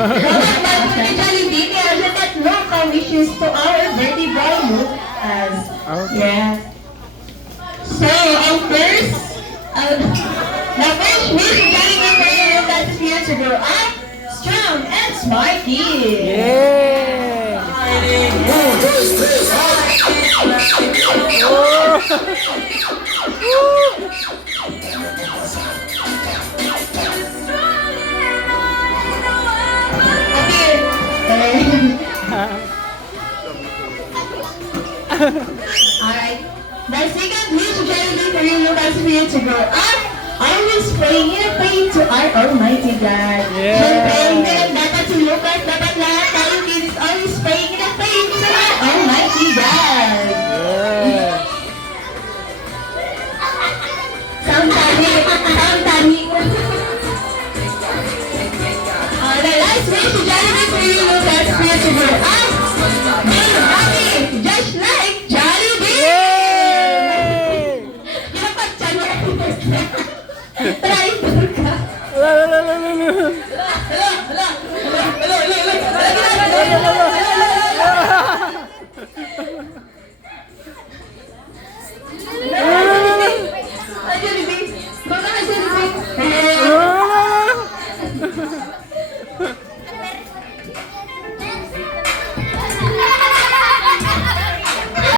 Salamat ba po ni Jollibee? Kaya siya tatlong ka-wishes to our birthday boy, Lucas. Okay. Yeah. So, ang first, the first wish ni Jollibee for you, Lucas, is for you to grow up strong and smart kids. Yay! Alright. The second wish Jollibee for you, Lucas, is for you to grow up always praying and praying to our Almighty God. Yeah. Siyempre, hindi lang dapat si Lucas, dapat lahat tayo kids always praying and praying to our Almighty God. Yeah. Sound tani. The last wish Jollibee for you, Lucas, for you to grow up being happy, just like Jollibee. Yay! Dapat Jollibee. Try ka. La, la, la, la, la, la. Hala.